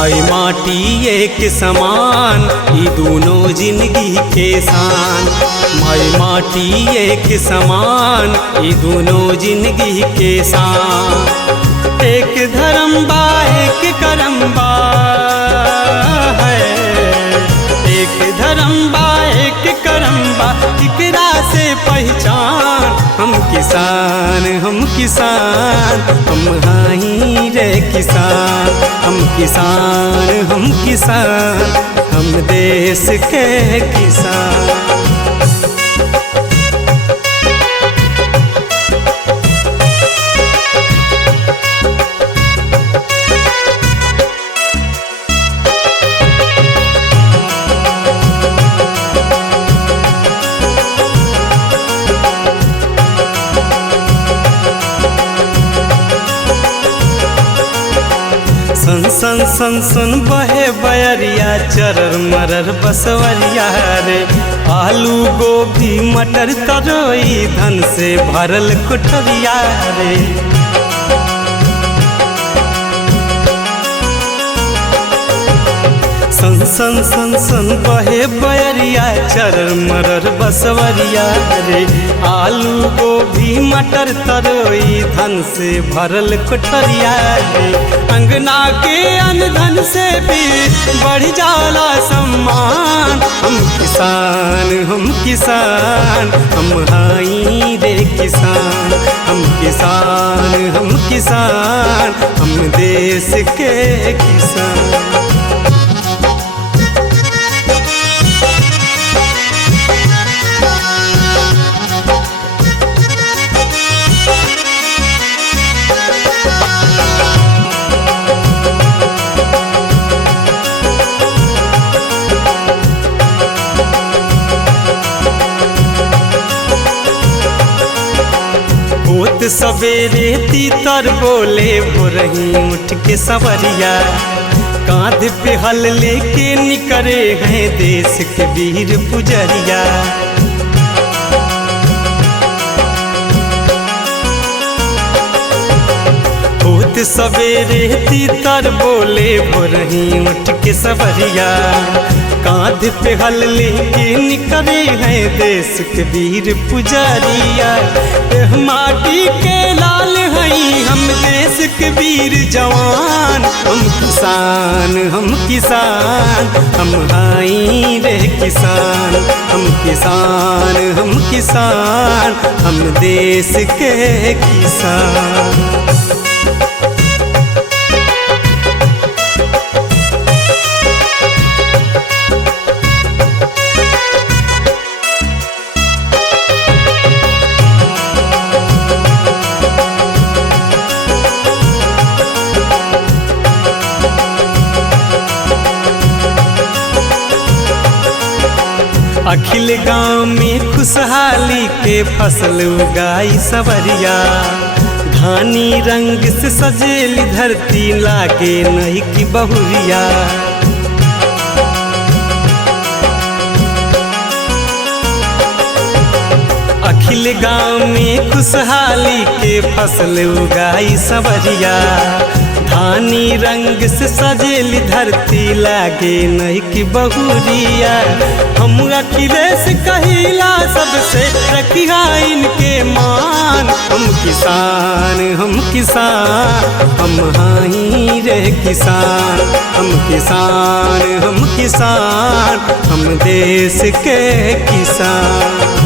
माई माटी एक समान ई दोनों जिंदगी के शान। माई माटी एक समान ई दोनों जिंदगी के शान। एक धर्म बा एक करम बा है, एक धर्म बा एक करम बा, इकरा से पहचान। हम किसान हम किसान हम हाई रे किसान। हम किसान हम किसान हम देश के किसान। सन सन सन सन बहे बयरिया, चरर मरर बसवरिया रे। आलू गोभी मटर तरोई, धन से भरल कोठरिया रे। सन सन सन सन बहे बयरिया, चरर मरर बसवरिया रे। आलू गोभी मटर तरोई, धन से भरल कोठरिया रे। अंगना के अनधन से भी बढ़ जाला सम्मान। हम किसान हम किसान हम हाई रे किसान। हम किसान हम किसान हम देश के किसान। होत सवेरे तीतर बोले, भोरही उठ के सवरिया। कांध पे हल लेके निकले हैं देश के वीर पुजरिया। होत सवेरे तीतर बोले, भोरही उठ के सवरिया। कांध पे हल लेके निकले हैं देश के वीर पुजारिया। माटी के लाल हई हम देश के वीर जवान। हम किसान हम किसान हम हाई रे किसान। हम किसान हम किसान हम देश के किसान। अखिल गाँव में खुशहाली के फसल उगाई सवरिया। धानी रंग से सजेली धरती, लागे नहीं की बहुरिया। अखिल गाँव में खुशहाली के फसल उगाई सवरिया। धानी रंग से सजेली धरती, लागे नहीं की बहुरिया। हम अखिलेश कहिला सबसे रखिया इनके मान। हम किसान हम किसान हम हाई रे किसान। हम किसान हम किसान हम देश के किसान।